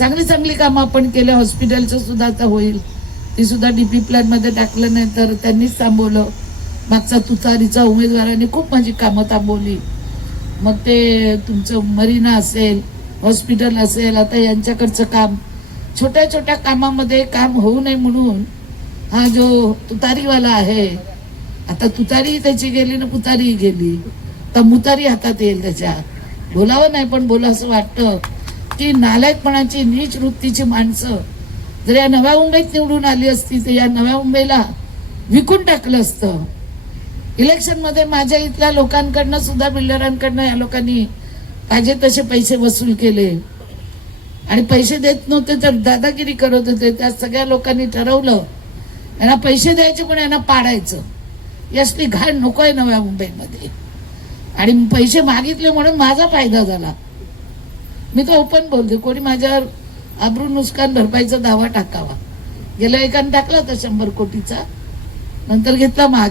चांगली चांगली कामं आपण केले. हॉस्पिटलचं सुद्धा आता होईल, ती सुद्धा डीपी प्लॅन मध्ये टाकलं नाही तर त्यांनीच थांबवलं. मागचा तुतारीचा उमेदवारांनी खूप माझी कामं थांबवली. मग ते तुमचं मरीना असेल, हॉस्पिटल असेल, आता यांच्याकडचं काम, छोट्या छोट्या कामामध्ये काम होऊ नये म्हणून हा जो तुतारीवाला आहे, आता तुतारी त्याची गेली ना पुतारी गेली, तर मुतारी हातात येईल त्याच्या. बोलावं नाही पण बोला असं वाटतं की नालायकपणाची नीच वृत्तीची माणसं जर या नव्या मुंबईत निवडून आली असती तर या नव्या मुंबईला विकून टाकलं असतं. इलेक्शन मध्ये माझ्या इथल्या लोकांकडनं सुद्धा, बिल्डरांकडनं या लोकांनी पाहिजे तसे पैसे वसूल केले आणि पैसे देत नव्हते तर दादागिरी करत होते. त्या सगळ्या लोकांनी ठरवलं यांना पैसे द्यायचे पण यांना पाडायचं. यासली घाण नकोय नव्या मुंबईमध्ये. आणि पैसे मागितले म्हणून माझा फायदा झाला. मी तर ओपन बोलते, कोणी माझ्यावर आबरू नुकसान भरपाईचा दावा टाकावा. गेल्या एकाने टाकला होता 100 कोटीचा, नंतर घेतला मागे.